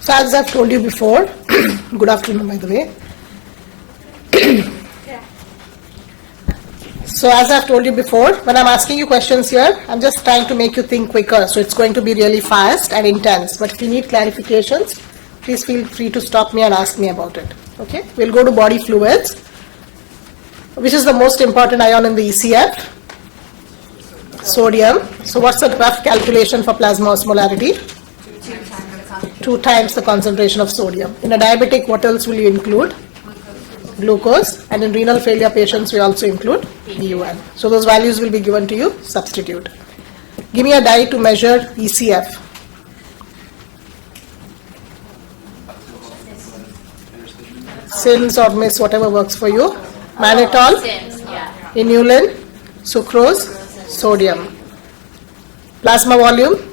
So as I've told you before, good afternoon by the way. So as I've told you before, when I'm asking you questions here, I'm just trying to make you think quicker. So it's going to be really fast and intense. But if you need clarifications, please feel free to stop me and ask me about it. Okay? We'll go to body fluids, which is the most important ion in the ECF? Sodium. So what's the rough calculation for plasma osmolarity? 2 times the concentration of sodium. In a diabetic, what else will you include? Glucose. And in renal failure patients, we also include BUN. So those values will be given to you. Substitute. Give me a dye to measure ECF. Sins or miss, whatever works for you. Mannitol, inulin, sucrose, sodium. Plasma volume.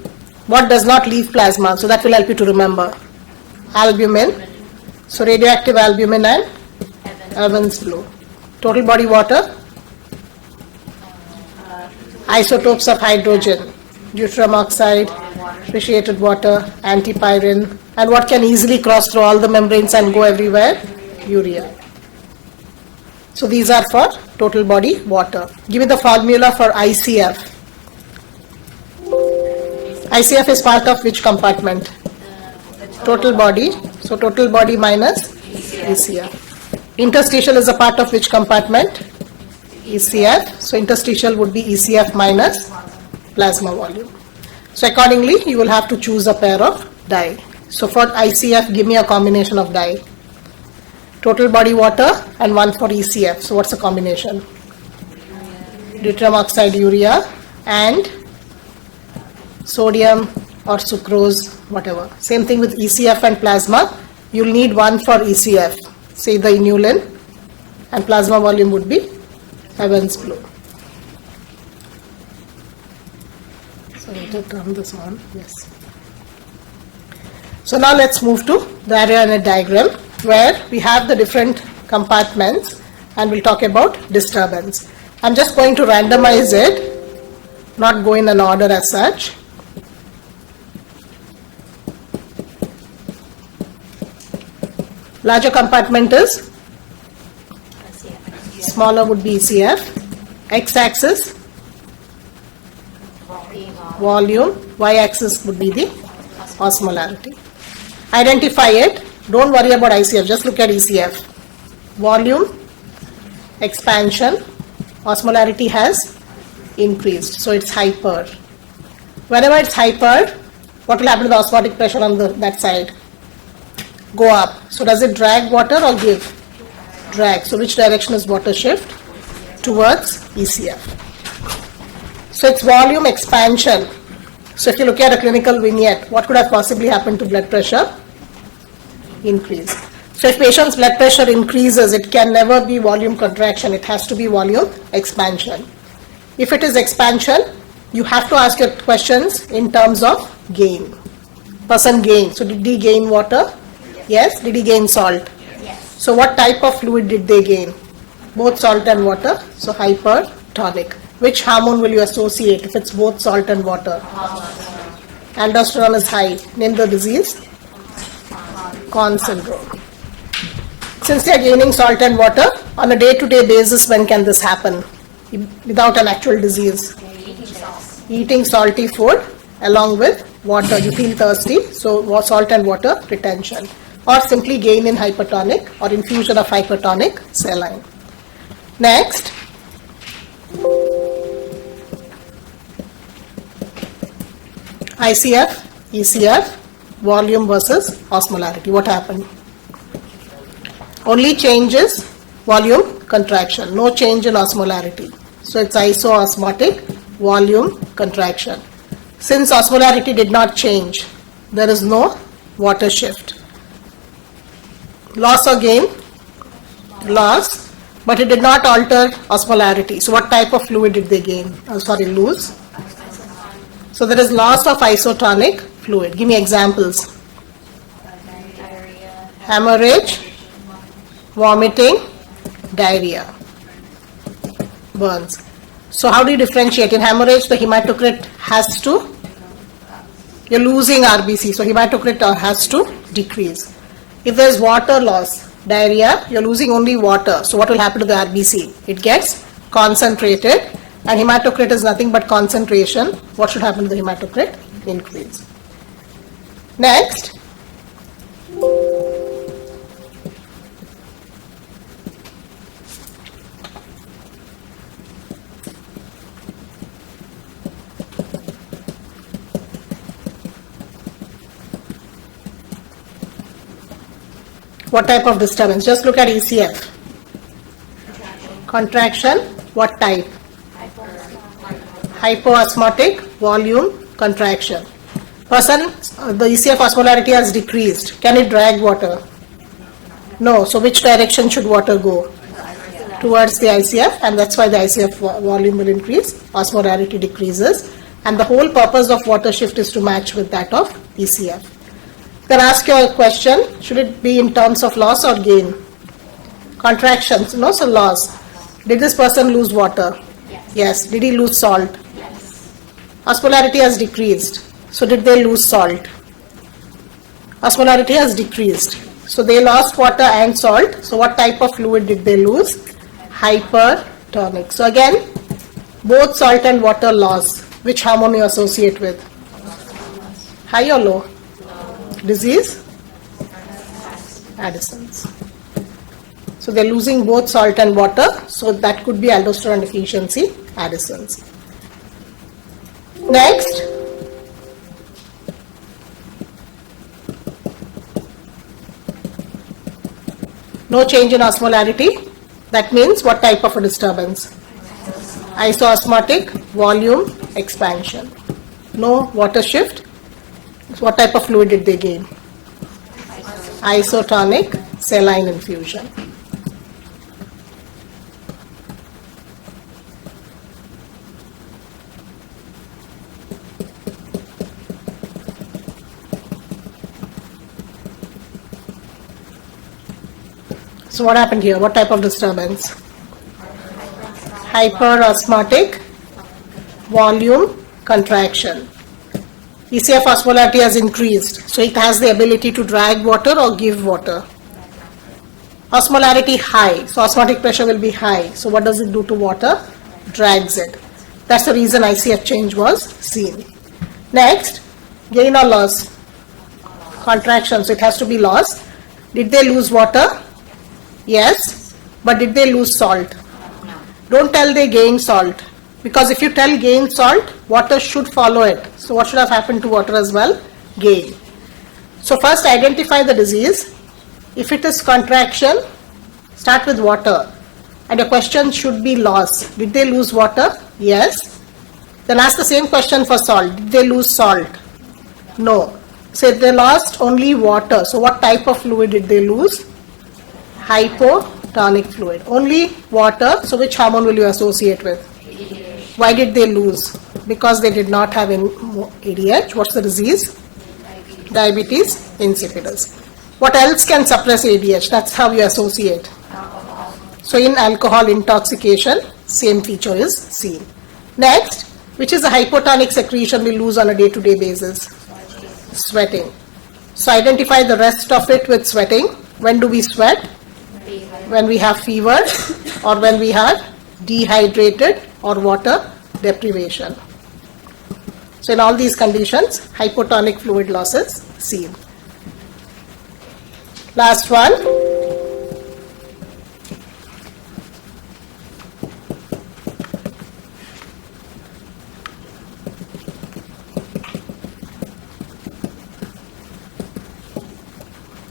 What does not leave plasma? So that will help you to remember. Albumin. So radioactive albumin and Evans blue. Total body water. Isotopes of hydrogen. Deuterium oxide, appreciated water, antipyrine. And what can easily cross through all the membranes and go everywhere? Urea. So these are for total body water. Give me the formula for ICF. ICF is part of which compartment? Total body. So total body minus ECF. Interstitial is a part of which compartment? ECF. So interstitial would be ECF minus plasma volume. So accordingly, you will have to choose a pair of dye. So for ICF, give me a combination of dye. Total body water and one for ECF. So what's the combination? Deuterium oxide urea and sodium or sucrose, whatever. Same thing with ECF and plasma. You'll need one for ECF, say the inulin, and plasma volume would be Evans blue. So let me turn this on. Yes. So now let's move to the Arrhenius diagram, where we have the different compartments and we'll talk about disturbance. I'm just going to randomize it, not go in an order as such. Larger compartment is, smaller would be ECF. X-axis, volume. Y-axis would be the osmolarity. Identify it. Don't worry about ICF, just look at ECF. Volume, expansion, osmolarity has increased, so it's hyper. Whenever it's hyper, what will happen to the osmotic pressure on that side? Go up. So does it drag water or give? Drag. So which direction is water shift? Towards ECF. So it's volume expansion. So if you look at a clinical vignette, what could have possibly happened to blood pressure? Increase. So if patient's blood pressure increases, it can never be volume contraction. It has to be volume expansion. If it is expansion, you have to ask your questions in terms of gain. Person gain. So did he gain water? Yes. Did he gain salt? Yes. So what type of fluid did they gain? Both salt and water. So hypertonic. Which hormone will you associate if it's both salt and water? Aldosterone is high. Name the disease. Conn syndrome. Since they are gaining salt and water, on a day-to-day basis, when can this happen? Without an actual disease. Eating salty food along with water. You feel thirsty, so salt and water retention. Or simply gain in hypertonic or infusion of hypertonic saline. Next. ICF, ECF, volume versus osmolarity. What happened? Only change is volume contraction. No change in osmolarity. So it's isoosmotic volume contraction. Since osmolarity did not change, there is no water shift. Loss or gain? Loss, but it did not alter osmolarity. So what type of fluid did they gain? Lose. So there is loss of isotonic fluid. Give me examples. Hemorrhage, vomiting, diarrhea, burns. So how do you differentiate? In hemorrhage, the hematocrit has to, you're losing RBC, so hematocrit has to decrease. If there is water loss, diarrhea, you're losing only water. So what will happen to the RBC? It gets concentrated, and hematocrit is nothing but concentration. What should happen to the hematocrit? Increase. Next, what type of disturbance? Just look at ECF. Contraction. What type? Hypoosmotic, volume, contraction. Person, the ECF osmolarity has decreased. Can it drag water? No. So which direction should water go? Towards the ICF, and that's why the ICF volume will increase, osmolarity decreases, and the whole purpose of water shift is to match with that of ECF. Then ask you a question, should it be in terms of loss or gain? Contractions, no, so loss. Did this person lose water? Yes. Did he lose salt? Yes. Osmolarity has decreased. So did they lose salt? Osmolarity has decreased. So they lost water and salt. So what type of fluid did they lose? Hypertonic. So again, both salt and water loss. Which hormone you associate with? High or low? Disease? Addison's. So they're losing both salt and water. So that could be aldosterone deficiency, Addison's. Next. No change in osmolarity. That means what type of a disturbance? Isoosmotic, volume, expansion. No water shift. So what type of fluid did they gain? Isotonic, saline infusion. So what happened here? What type of disturbance? Hyperosmotic, volume, contraction. ECF osmolarity has increased, so it has the ability to drag water or give water. Osmolarity high, so osmotic pressure will be high. So what does it do to water? Drags it. That's the reason ICF change was seen. Next, gain or loss? Contraction, so it has to be loss. Did they lose water? Yes, but did they lose salt? Don't tell they gained salt, because if you tell gain salt, water should follow it. So what should have happened to water as well? Gain. So first identify the disease. If it is contraction, start with water. And your question should be loss. Did they lose water? Yes. Then ask the same question for salt. Did they lose salt? No. So they lost only water. So what type of fluid did they lose? Hypotonic fluid. Only water. So which hormone will you associate with? Why did they lose? Because they did not have ADH. What's the disease? Diabetes insipidus. What else can suppress ADH? That's how you associate. So in alcohol intoxication, same feature is seen. Next, which is a hypotonic secretion we lose on a day-to-day basis? Sweating. So identify the rest of it with sweating. When do we sweat? When we have fever or when we have dehydrated or water deprivation. So in all these conditions, hypotonic fluid loss is seen. Last one.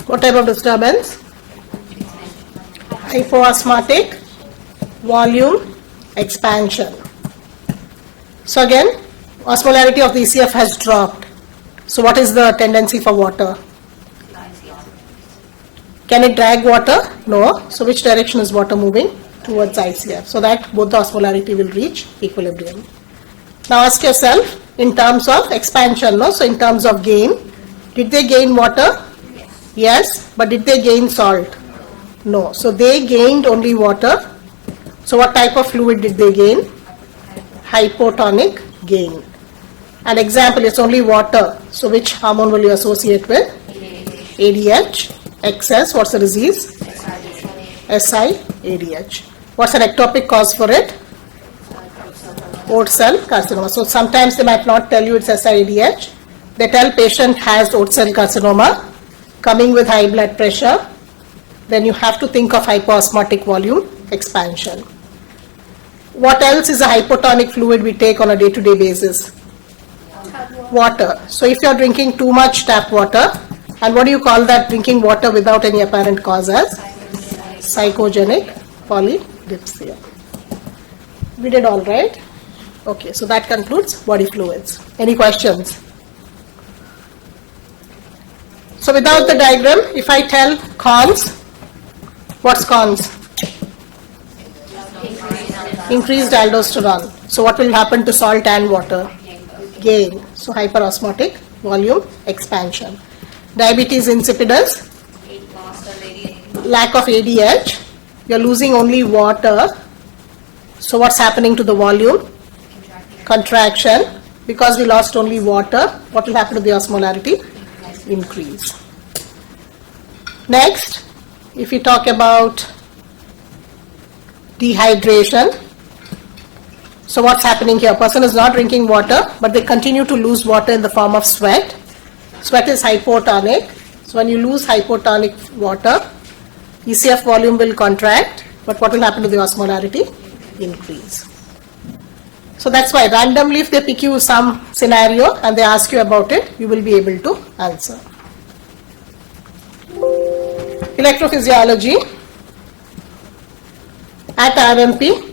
What type of disturbance? Hypoosmotic, volume, expansion. So again, osmolarity of the ECF has dropped. So what is the tendency for water? Can it drag water? No. So which direction is water moving? Towards ICF. So that both the osmolarity will reach equilibrium. Now ask yourself in terms of expansion, no? So in terms of gain, did they gain water? Yes. But did they gain salt? No. So they gained only water. So what type of fluid did they gain? Hypotonic gain. An example is only water. So which hormone will you associate with? ADH. Excess, what's the disease? SIADH. What's an ectopic cause for it? Oat cell carcinoma. So sometimes they might not tell you it's SIADH. They tell patient has oat cell carcinoma coming with high blood pressure. Then you have to think of hypoosmotic volume expansion. What else is a hypotonic fluid we take on a day-to-day basis? Water. So if you are drinking too much tap water, and what do you call that drinking water without any apparent cause as? Psychogenic polydipsia. We did all right? Okay, so that concludes body fluids. Any questions? So without the diagram, if I tell cons, what's cons? Increased aldosterone. So what will happen to salt and water? Gain. So hyperosmotic volume expansion. Diabetes insipidus. Lack of ADH. You're losing only water. So what's happening to the volume? Contraction. Because we lost only water, what will happen to the osmolarity? Increase. Next, if we talk about dehydration, so what's happening here? A person is not drinking water, but they continue to lose water in the form of sweat. Sweat is hypotonic. So when you lose hypotonic water, ECF volume will contract, but what will happen to the osmolarity? Increase. So that's why randomly if they pick you some scenario and they ask you about it, you will be able to answer. Electrophysiology at RMP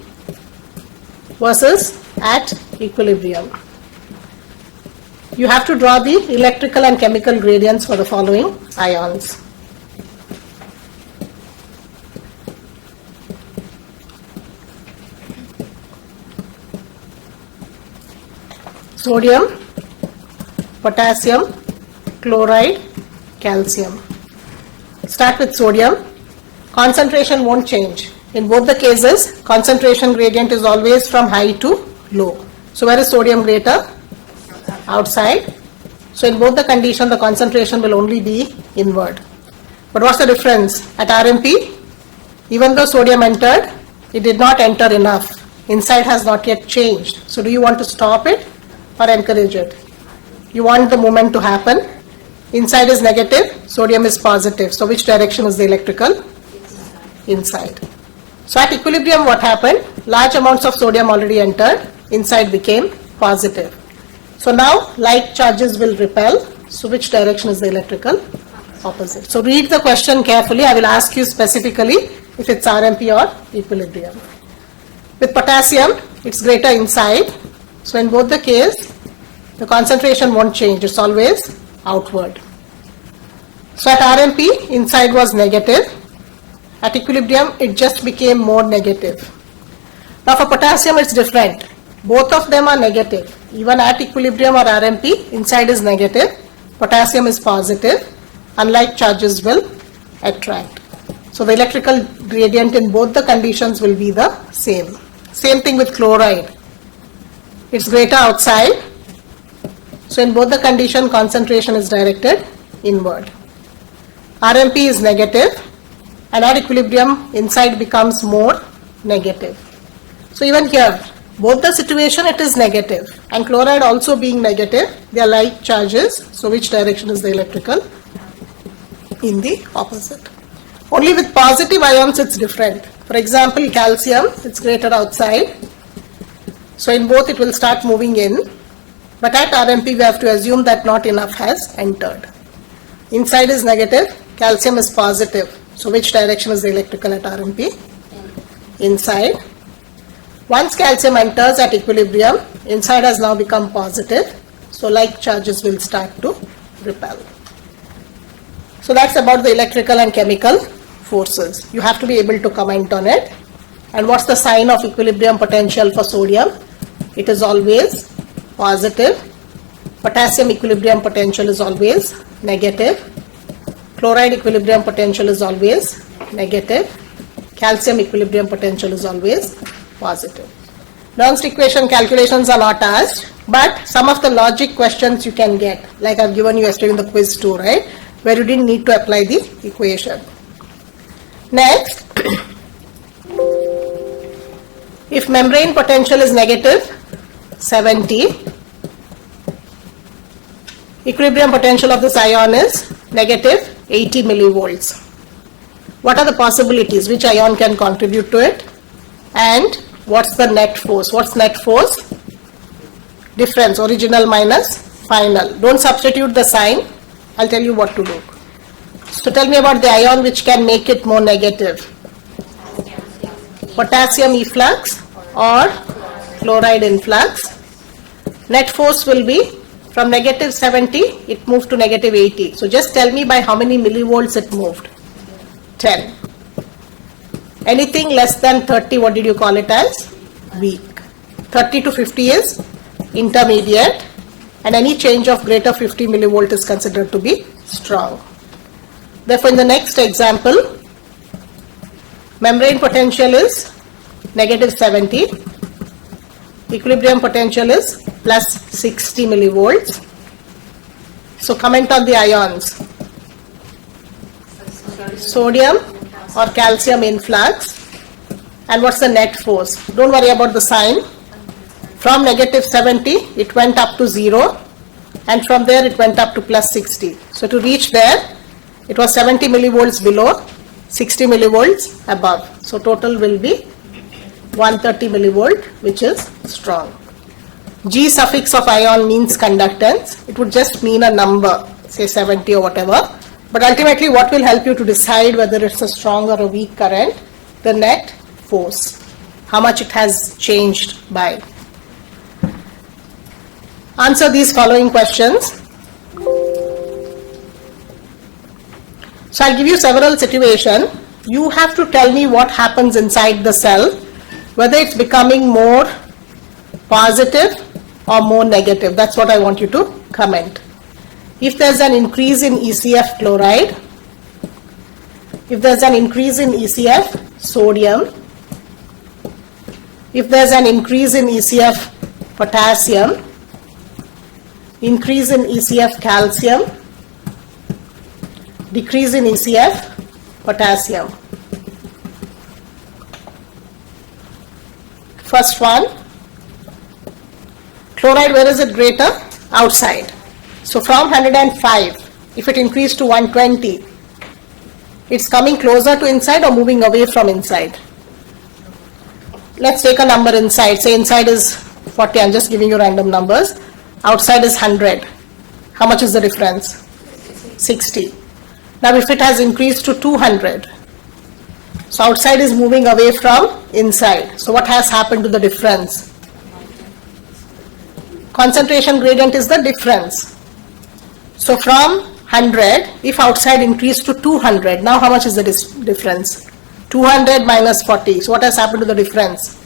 versus at equilibrium. You have to draw the electrical and chemical gradients for the following ions. Sodium, potassium, chloride, calcium. Start with sodium. Concentration won't change. In both the cases, concentration gradient is always from high to low. So where is sodium greater? Outside. So in both the conditions, the concentration will only be inward. But what's the difference? At RMP, even though sodium entered, it did not enter enough. Inside has not yet changed. So do you want to stop it or encourage it? You want the movement to happen. Inside is negative, sodium is positive. So which direction is the electrical? Inside. So at equilibrium what happened? Large amounts of sodium already entered. Inside became positive. So now like charges will repel. So which direction is the electrical? Opposite. So read the question carefully. I will ask you specifically if it's RMP or equilibrium. With potassium, it's greater inside. So in both the case, the concentration won't change. It's always outward. So at RMP, inside was negative. At equilibrium, it just became more negative. Now for potassium, it's different. Both of them are negative. Even at equilibrium or RMP, inside is negative. Potassium is positive. Unlike charges will attract. So the electrical gradient in both the conditions will be the same. Same thing with chloride. It's greater outside. So in both the condition, concentration is directed inward. RMP is negative, and at equilibrium, inside becomes more negative. So even here, both the situation it is negative, and chloride also being negative, they are like charges. So which direction is the electrical? In the opposite. Only with positive ions it's different. For example, calcium, it's greater outside. So in both it will start moving in. But at RMP we have to assume that not enough has entered. Inside is negative, calcium is positive. So which direction is the electrical at RMP? Inside. Once calcium enters at equilibrium, inside has now become positive. So like charges will start to repel. So that's about the electrical and chemical forces. You have to be able to comment on it. And what's the sign of equilibrium potential for sodium? It is always positive. Potassium equilibrium potential is always negative. Chloride equilibrium potential is always negative. Calcium equilibrium potential is always positive. Nernst equation calculations are not asked, but some of the logic questions you can get, like I've given you yesterday in the quiz too, right? where you didn't need to apply the equation. Next, if membrane potential is negative 70, equilibrium potential of this ion is negative 80 millivolts. What are the possibilities? Which ion can contribute to it? And what's the net force? What's net force? Difference, original minus final. Don't substitute the sign. I'll tell you what to do. So tell me about the ion which can make it more negative. Potassium efflux or chloride influx. Net force will be from negative 70, it moved to negative 80. So just tell me by how many millivolts it moved. 10. Anything less than 30, what did you call it as? Weak. 30 to 50 is intermediate, and any change of greater 50 millivolt is considered to be strong. Therefore, in the next example, membrane potential is negative 70, equilibrium potential is plus 60 millivolts. So comment on the ions. Sodium or calcium influx, and what's the net force? Don't worry about the sign. From negative 70 it went up to 0, and from there it went up to plus 60. So to reach there it was 70 millivolts below, 60 millivolts above. So total will be 130 millivolt, which is strong. G suffix of ion means conductance. It would just mean a number, say 70 or whatever. But ultimately what will help you to decide whether it's a strong or a weak current? The net force. How much it has changed by. Answer these following questions. So I'll give you several situations. You have to tell me what happens inside the cell, whether it's becoming more positive or more negative. That's what I want you to comment. If there's an increase in ECF chloride, if there's an increase in ECF sodium, if there's an increase in ECF potassium, increase in ECF calcium, decrease in ECF potassium. First one, chloride, where is it greater? Outside. So from 105, if it increased to 120, it's coming closer to inside or moving away from inside? Let's take a number inside. Say inside is 40, I'm just giving you random numbers. Outside is 100. How much is the difference? 60. Now if it has increased to 200, so outside is moving away from inside. So what has happened to the difference? Concentration gradient is the difference. So from 100, if outside increased to 200, now how much is the difference? 200 minus 40. So what has happened to the difference?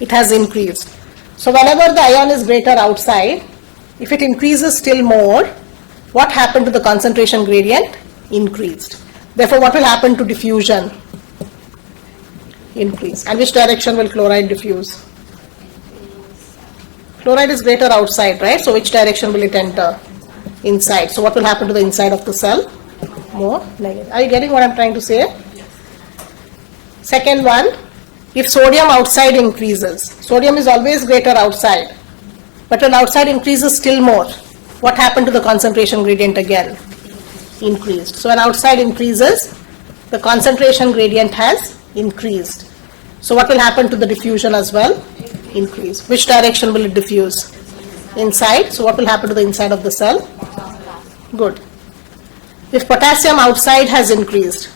It has increased. So whenever the ion is greater outside, if it increases still more, what happened to the concentration gradient? Increased. Therefore, what will happen to diffusion? Increase. And which direction will chloride diffuse? Chloride is greater outside, right? So which direction will it enter? Inside. So what will happen to the inside of the cell? More negative. Are you getting what I'm trying to say? Second one, if sodium outside increases, sodium is always greater outside, but when outside increases still more, what happened to the concentration gradient again? Increased. So when outside increases, the concentration gradient has increased. So what will happen to the diffusion as well? Increase. Which direction will it diffuse? Inside. So what will happen to the inside of the cell? Good. If potassium outside has increased,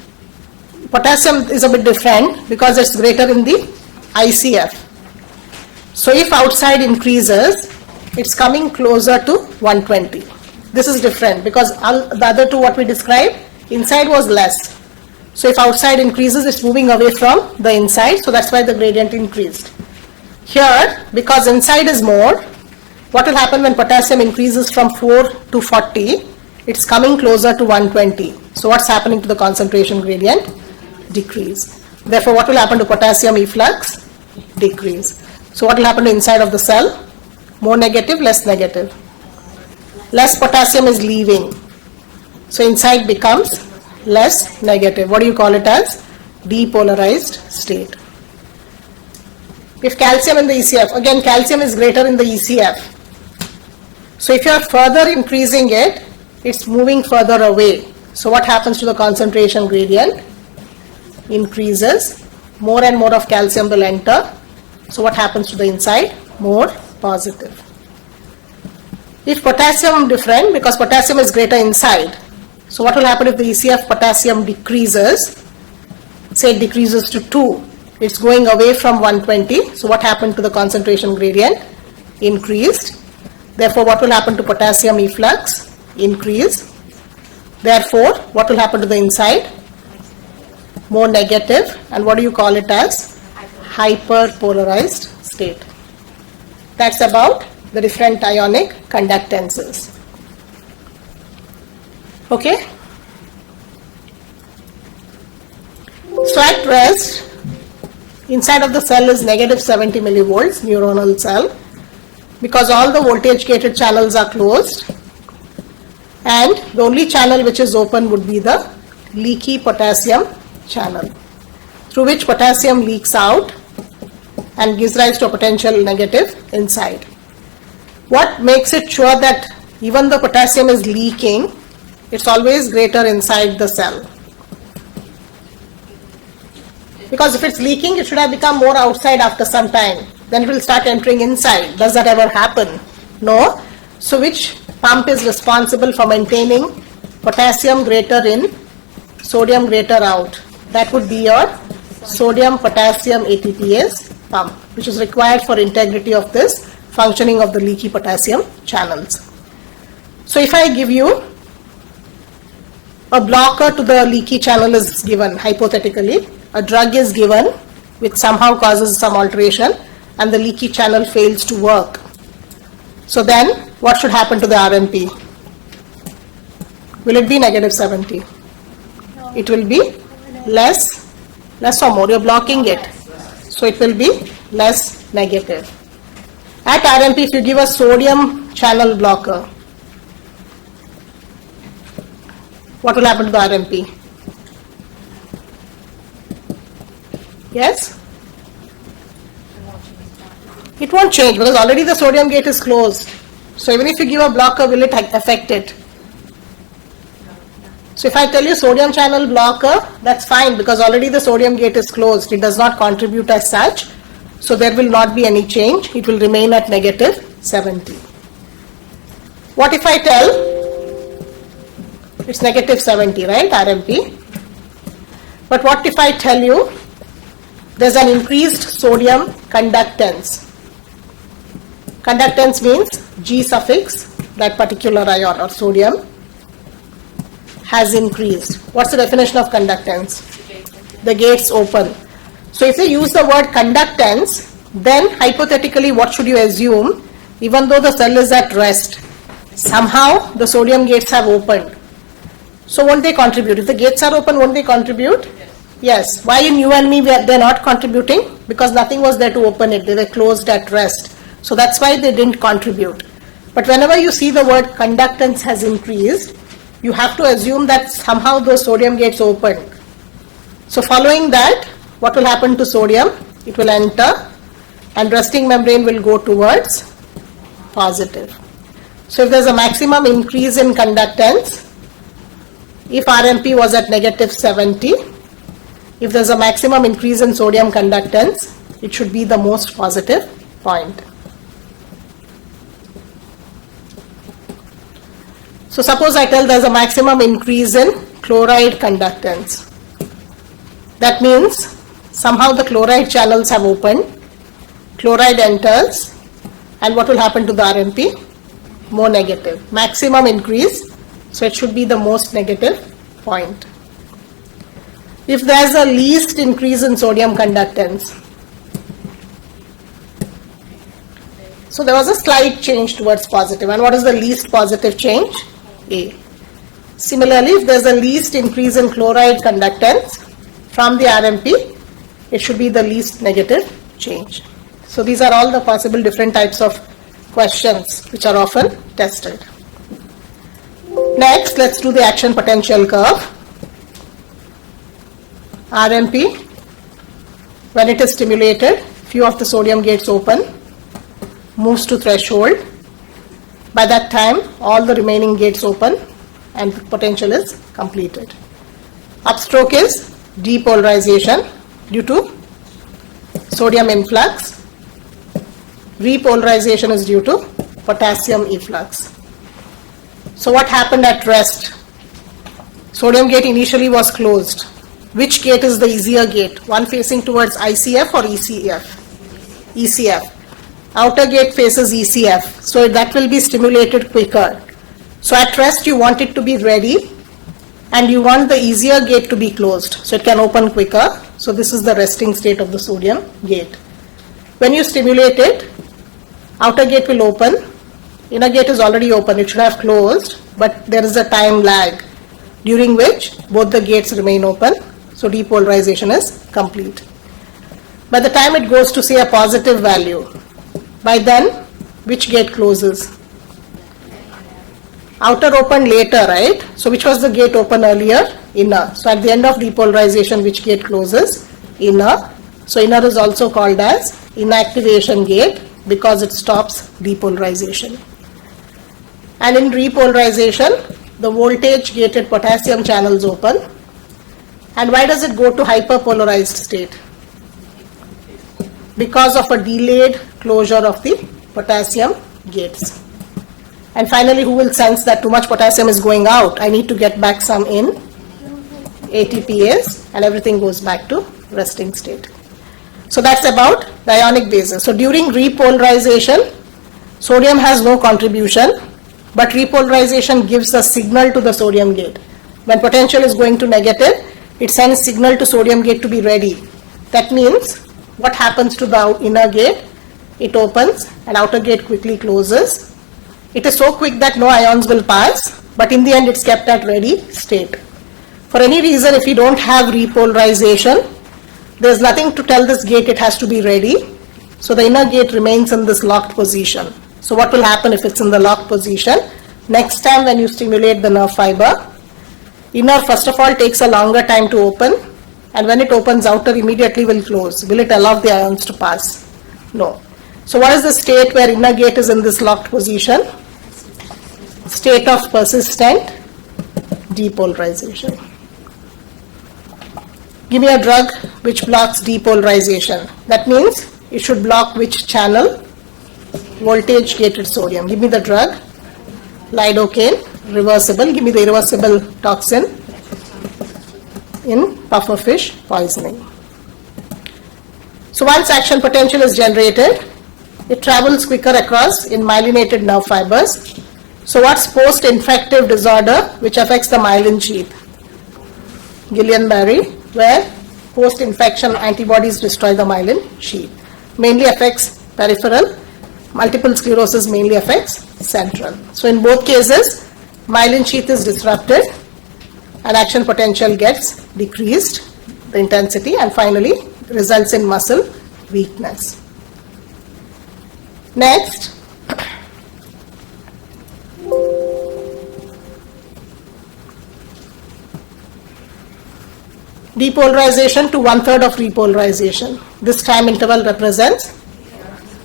potassium is a bit different because it's greater in the ICF. So if outside increases, it's coming closer to 120. This is different because the other two what we described, inside was less. So if outside increases, it's moving away from the inside. So that's why the gradient increased. Here, because inside is more, what will happen when potassium increases from 4 to 40? It's coming closer to 120. So what's happening to the concentration gradient? Decrease. Therefore, what will happen to potassium efflux? Decrease. So what will happen to inside of the cell? More negative, less negative. Less potassium is leaving. So inside becomes less negative. What do you call it as? Depolarized state. If calcium in the ECF, again calcium is greater in the ECF. So if you are further increasing it, it's moving further away. So what happens to the concentration gradient? Increases. More and more of calcium will enter. So what happens to the inside? More positive. If potassium different, because potassium is greater inside, so what will happen if the ECF potassium decreases? Say it decreases to 2. It's going away from 120. So what happened to the concentration gradient? Increased. Therefore, what will happen to potassium efflux? Increase. Therefore, what will happen to the inside? More negative. And what do you call it as? Hyperpolarized state. That's about the different ionic conductances. Okay? So at rest, inside of the cell is negative 70 millivolts, neuronal cell, because all the voltage gated channels are closed, and the only channel which is open would be the leaky potassium channel, through which potassium leaks out and gives rise to a potential negative inside. What makes it sure that even though potassium is leaking, it's always greater inside the cell? Because if it's leaking, it should have become more outside after some time. Then it will start entering inside. Does that ever happen? No. So which pump is responsible for maintaining potassium greater in, sodium greater out? That would be your sodium potassium ATPase pump, which is required for integrity of this functioning of the leaky potassium channels. So if I give you a blocker to the leaky channel is given, hypothetically, a drug is given which somehow causes some alteration and the leaky channel fails to work. So then what should happen to the RMP? Will it be negative 70? No. It will be less or more. You're blocking it. So it will be less negative. At RMP, if you give a sodium channel blocker, what will happen to the RMP? Yes? It won't change because already the sodium gate is closed. So even if you give a blocker, will it affect it? So if I tell you sodium channel blocker, that's fine because already the sodium gate is closed. It does not contribute as such. So there will not be any change. It will remain at negative 70. What if I tell it's negative 70, right, RMP? But what if I tell you there's an increased sodium conductance? Conductance means G suffix, that particular ion or sodium, has increased. What's the definition of conductance? The gates open. So if you use the word conductance, then hypothetically what should you assume? Even though the cell is at rest, somehow the sodium gates have opened. So won't they contribute? If the gates are open, won't they contribute? Yes. Why in you and me they're not contributing? Because nothing was there to open it. They were closed at rest. So that's why they didn't contribute. But whenever you see the word conductance has increased, you have to assume that somehow those sodium gates opened. So following that, what will happen to sodium? It will enter and resting membrane will go towards positive. So if there's a maximum increase in conductance, if RMP was at negative 70, if there's a maximum increase in sodium conductance, it should be the most positive point. So suppose I tell there's a maximum increase in chloride conductance. That means somehow the chloride channels have opened, chloride enters, and what will happen to the RMP? More negative. Maximum increase, so it should be the most negative point. If there's a least increase in sodium conductance, so there was a slight change towards positive. And what is the least positive change? A. Similarly, if there's a least increase in chloride conductance from the RMP, it should be the least negative change. So these are all the possible different types of questions which are often tested. Next, let's do the action potential curve. RMP, when it is stimulated, few of the sodium gates open, moves to threshold. By that time, all the remaining gates open and the potential is completed. Upstroke is depolarization due to sodium influx. Repolarization is due to potassium efflux. So what happened at rest? Sodium gate initially was closed. Which gate is the easier gate? One facing towards ICF or ECF? ECF. Outer gate faces ECF, so that will be stimulated quicker. So at rest you want it to be ready and you want the easier gate to be closed, so it can open quicker. So this is the resting state of the sodium gate. When you stimulate it, outer gate will open, inner gate is already open, it should have closed, but there is a time lag during which both the gates remain open, so depolarization is complete. By the time it goes to say a positive value, by then which gate closes? Outer opened later, right? So which was the gate open earlier? Inner. So at the end of depolarization, which gate closes? Inner. So inner is also called as inactivation gate because it stops depolarization. And in repolarization, the voltage gated potassium channels open. And why does it go to hyperpolarized state? Because of a delayed closure of the potassium gates. And finally, who will sense that too much potassium is going out? I need to get back some in ATPase, and everything goes back to resting state. So that's about the ionic bases. So during repolarization, sodium has no contribution, but repolarization gives a signal to the sodium gate. When potential is going to negative, it sends signal to sodium gate to be ready. That means what happens to the inner gate? It opens and outer gate quickly closes. It is so quick that no ions will pass, but in the end it's kept at ready state. For any reason, if you don't have repolarization, there's nothing to tell this gate it has to be ready. So the inner gate remains in this locked position. So what will happen if it's in the locked position? Next time when you stimulate the nerve fiber, inner first of all takes a longer time to open, and when it opens, outer immediately will close. Will it allow the ions to pass? No. So what is the state where inner gate is in this locked position? State of persistent depolarization. Give me a drug which blocks depolarization. That means it should block which channel? Voltage gated sodium. Give me the drug. Lidocaine, reversible. Give me the irreversible toxin in pufferfish poisoning. So once action potential is generated, it travels quicker across in myelinated nerve fibers. So what's post-infective disorder which affects the myelin sheath? Guillain-Barré, where post-infection antibodies destroy the myelin sheath. Mainly affects peripheral. Multiple sclerosis mainly affects central. So in both cases, myelin sheath is disrupted and action potential gets decreased, the intensity, and finally results in muscle weakness. Next, depolarization to 1/3 of repolarization. This time interval represents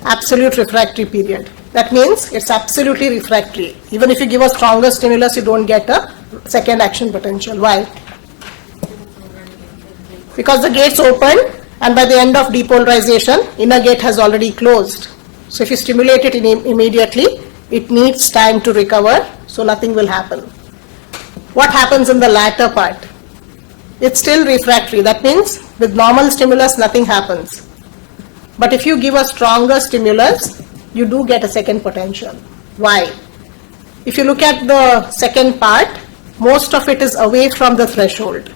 absolute refractory period. That means it's absolutely refractory. Even if you give a stronger stimulus, you don't get a second action potential. Why? Because the gates open and by the end of depolarization, inner gate has already closed. So if you stimulate it immediately, it needs time to recover, so nothing will happen. What happens in the latter part? It's still refractory. That means with normal stimulus, nothing happens. But if you give a stronger stimulus, you do get a second potential. Why? If you look at the second part, most of it is away from the threshold.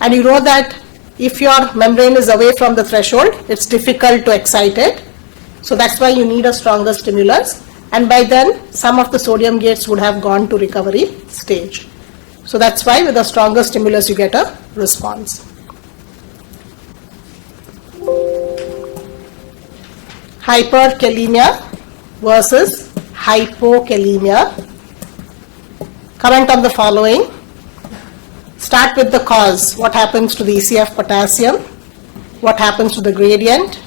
And you know that if your membrane is away from the threshold, it's difficult to excite it. So that's why you need a stronger stimulus. And by then, some of the sodium gates would have gone to recovery stage. So that's why with a stronger stimulus, you get a response. Hyperkalemia versus hypokalemia. Comment on the following. Start with the cause. What happens to the ECF potassium? What happens to the gradient?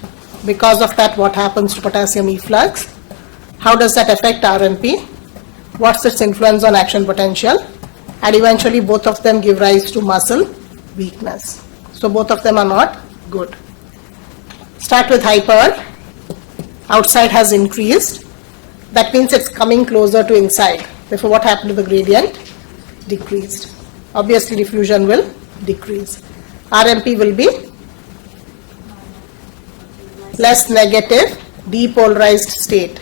Because of that, what happens to potassium efflux? How does that affect RMP? What's its influence on action potential? And eventually both of them give rise to muscle weakness. So both of them are not good. Start with hyper. Outside has increased. That means it's coming closer to inside. Therefore, what happened to the gradient? Decreased. Obviously, diffusion will decrease. RMP will be less negative, depolarized state.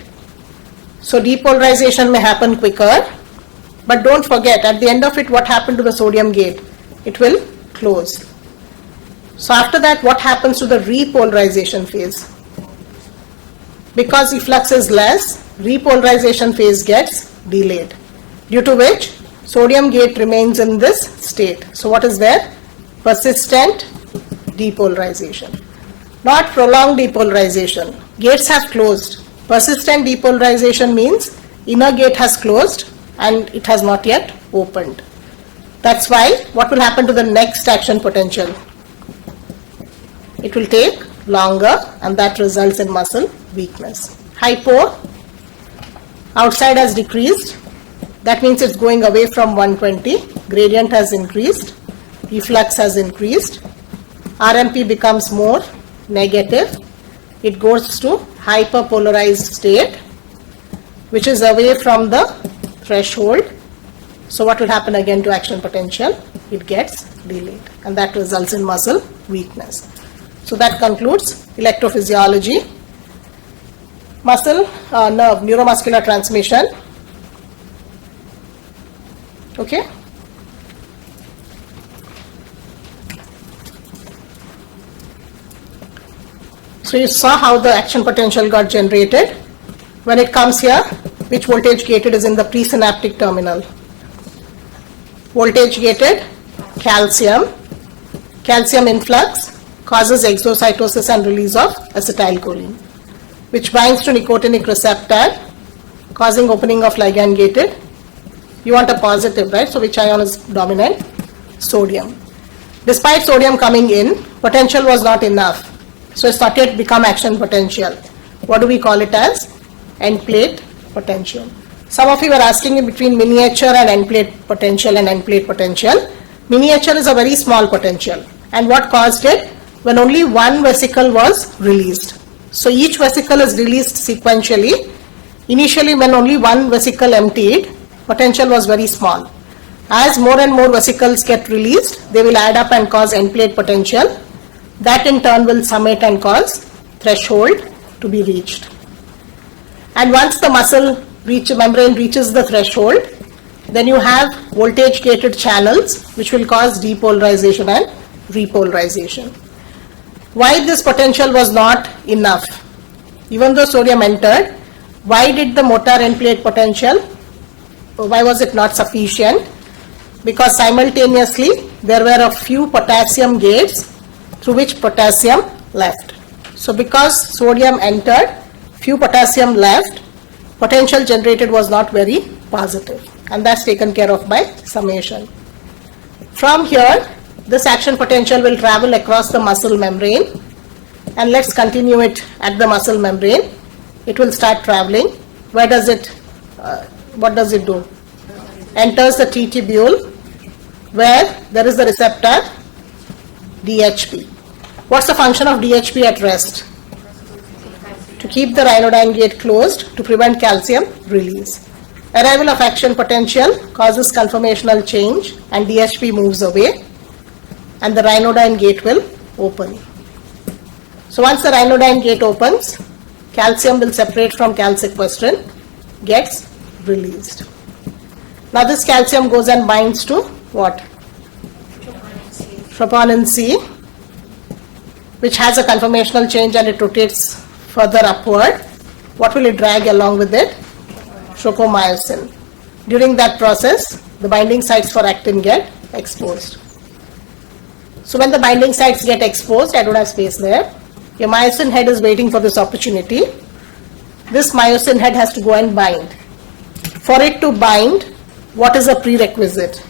So depolarization may happen quicker, but don't forget, at the end of it, what happened to the sodium gate? It will close. So after that, what happens to the repolarization phase? Because efflux is less, repolarization phase gets delayed, due to which sodium gate remains in this state. So what is there? Persistent depolarization. Not prolonged depolarization. Gates have closed. Persistent depolarization means inner gate has closed and it has not yet opened. That's why what will happen to the next action potential? It will take longer and that results in muscle weakness. Hypo, outside has decreased. That means it's going away from 120. Gradient has increased. Efflux has increased. RMP becomes more negative. It goes to hyperpolarized state, which is away from the threshold. So what will happen again to action potential? It gets delayed and that results in muscle weakness. So that concludes electrophysiology. Muscle, nerve, neuromuscular transmission. Okay. So you saw how the action potential got generated. When it comes here, which voltage gated is in the presynaptic terminal? Voltage gated, calcium. Calcium influx causes exocytosis and release of acetylcholine, which binds to nicotinic receptor, causing opening of ligand gated. You want a positive, right? So which ion is dominant? Sodium. Despite sodium coming in, potential was not enough. So it started to become action potential. What do we call it as? End plate potential. Some of you were asking me between miniature and end plate potential and end plate potential. Miniature is a very small potential. And what caused it? When only one vesicle was released. So each vesicle is released sequentially. Initially, when only one vesicle emptied, potential was very small. As more and more vesicles get released, they will add up and cause end plate potential. That in turn will summate and cause threshold to be reached. And once the muscle membrane reaches the threshold, then you have voltage gated channels which will cause depolarization and repolarization. Why this potential was not enough? Even though sodium entered, why did the motor end plate potential, why was it not sufficient? Because simultaneously there were a few potassium gates through which potassium left. So because sodium entered, few potassium left, potential generated was not very positive, and that's taken care of by summation. From here, this action potential will travel across the muscle membrane, and let's continue it at the muscle membrane. It will start traveling. Where does it, what does it do? Enters the T tubule where there is the receptor DHP. What's the function of DHP at rest? To keep the rhinodyne gate closed to prevent calcium release. Arrival of action potential causes conformational change and DHP moves away and the rhinodyne gate will open. So once the rhinodyne gate opens, calcium will separate from calsequestrin, gets released. Now this calcium goes and binds to what? Troponin C, which has a conformational change and it rotates further upward. What will it drag along with it? Tropomyosin. During that process, the binding sites for actin get exposed. So when the binding sites get exposed, I don't have space there, your myosin head is waiting for this opportunity. This myosin head has to go and bind. For it to bind, What is a prerequisite?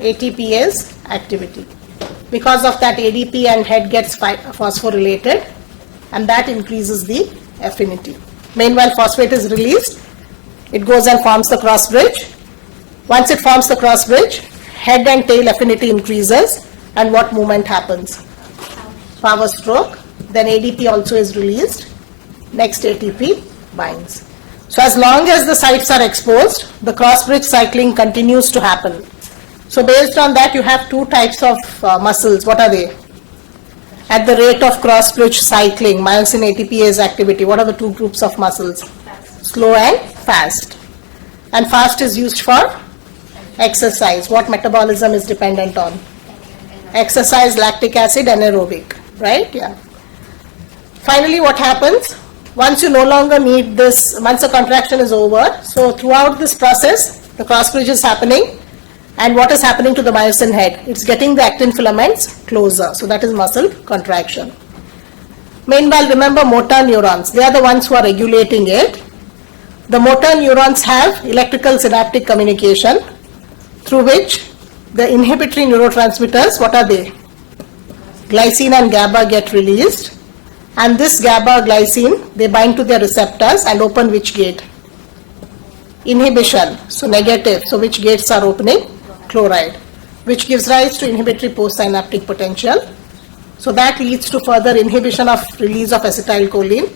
ATPase activity. Because of that, ADP and head gets phosphorylated, and that increases the affinity. Meanwhile, phosphate is released. It goes and forms the cross bridge. Once it forms the cross bridge, head and tail affinity increases, and what movement happens? Power stroke. Then ADP also is released. Next ATP binds. So as long as the sites are exposed, the cross bridge cycling continues to happen. So based on that, you have two types of muscles. What are they? At the rate of cross bridge cycling, myosin ATPase activity, what are the two groups of muscles? Slow and fast. And fast is used for exercise. What metabolism is dependent on? Exercise, lactic acid, anaerobic, right? Yeah. Finally, what happens? Once you no longer need this, once the contraction is over, so throughout this process, the cross bridge is happening. And what is happening to the myosin head? It's getting the actin filaments closer. So that is muscle contraction. Meanwhile, remember motor neurons. They are the ones who are regulating it. The motor neurons have electrical synaptic communication through which the inhibitory neurotransmitters, what are they? Glycine and GABA get released. And this GABA, glycine, they bind to their receptors and open which gate? Inhibition. So negative. So which gates are opening? Chloride, which gives rise to inhibitory postsynaptic potential. So that leads to further inhibition of release of acetylcholine.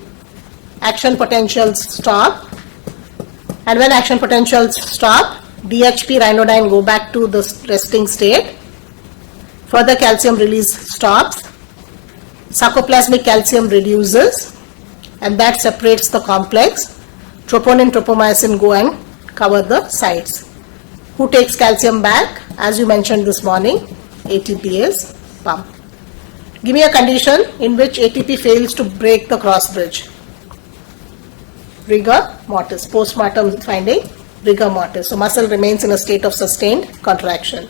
Action potentials stop. And when action potentials stop, DHP ryanodine go back to the resting state. Further calcium release stops. Sarcoplasmic calcium reduces, and that separates the complex. Troponin, tropomyosin go and cover the sites. Who takes calcium back? As you mentioned this morning, ATPase pump. Give me a condition in which ATP fails to break the cross bridge. Rigor mortis. Postmortem finding, rigor mortis. So muscle remains in a state of sustained contraction.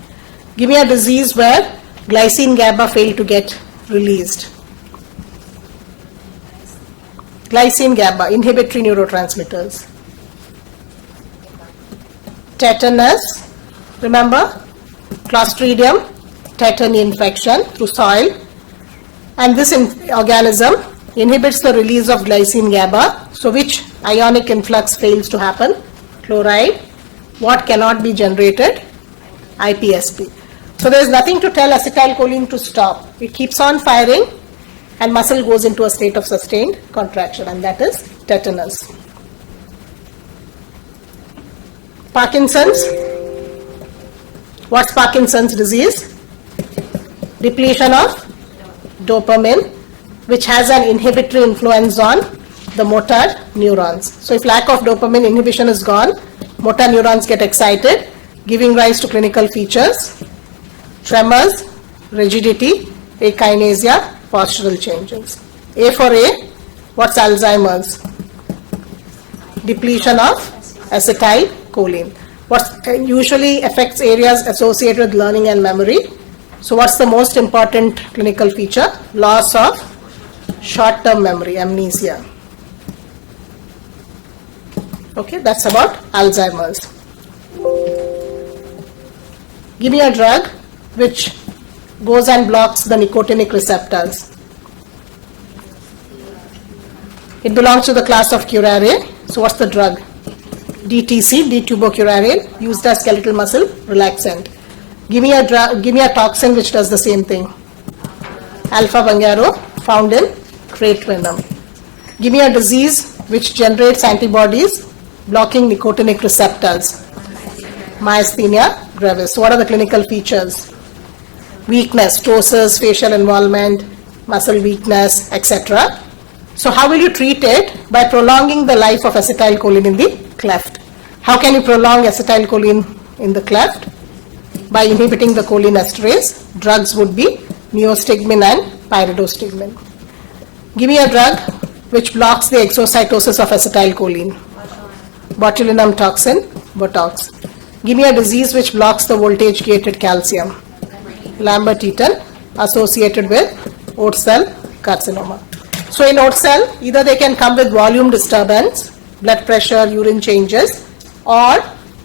Give me a disease where glycine GABA fail to get released. Glycine GABA, inhibitory neurotransmitters. Tetanus, remember, Clostridium tetani infection through soil, and this organism inhibits the release of glycine GABA, so which ionic influx fails to happen? Chloride. What cannot be generated? IPSP. So there is nothing to tell acetylcholine to stop. It keeps on firing and muscle goes into a state of sustained contraction, and that is tetanus. Parkinson's. What's Parkinson's disease? Depletion of dopamine, which has an inhibitory influence on the motor neurons. So if lack of dopamine, inhibition is gone, motor neurons get excited, giving rise to clinical features: tremors, rigidity, akinesia, postural changes. A for A, what's Alzheimer's? Depletion of acetylcholine. What usually affects areas associated with learning and memory. So what's the most important clinical feature? Loss of short-term memory, amnesia. Okay, that's about Alzheimer's. Give me a drug which goes and blocks the nicotinic receptors. It belongs to the class of curare. So what's the drug? DTC, D-tubocurarine, used as skeletal muscle relaxant. Give me a toxin which does the same thing. Alpha Bungaro, found in crate venom. Give me a disease which generates antibodies blocking nicotinic receptors. Myasthenia gravis. So what are the clinical features? Weakness, ptosis, facial involvement, muscle weakness, etc. So how will you treat it? By prolonging the life of acetylcholine in the cleft. How can you prolong acetylcholine in the cleft? By inhibiting the cholinesterase. Drugs would be neostigmine and pyridostigmine. Give me a drug which blocks the exocytosis of acetylcholine. Botulinum toxin, Botox. Give me a disease which blocks the voltage gated calcium. Lambert-Eaton, associated with Oat cell carcinoma. So in Oat cell, either they can come with volume disturbance, blood pressure, urine changes, or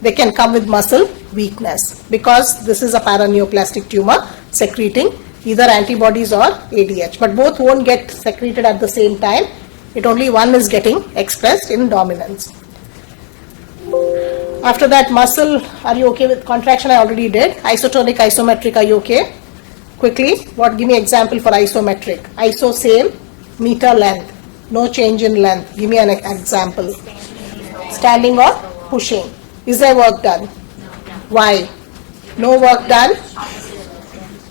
they can come with muscle weakness because this is a paraneoplastic tumor secreting either antibodies or ADH, but both won't get secreted at the same time. It only one is getting expressed in dominance. After that, muscle, are you okay with contraction? I already did. Isotonic, isometric, are you okay? Quickly, give me example for isometric. Iso same, meter length, no change in length. Give me an example. Standing or pushing. Is there work done? Why? No work done?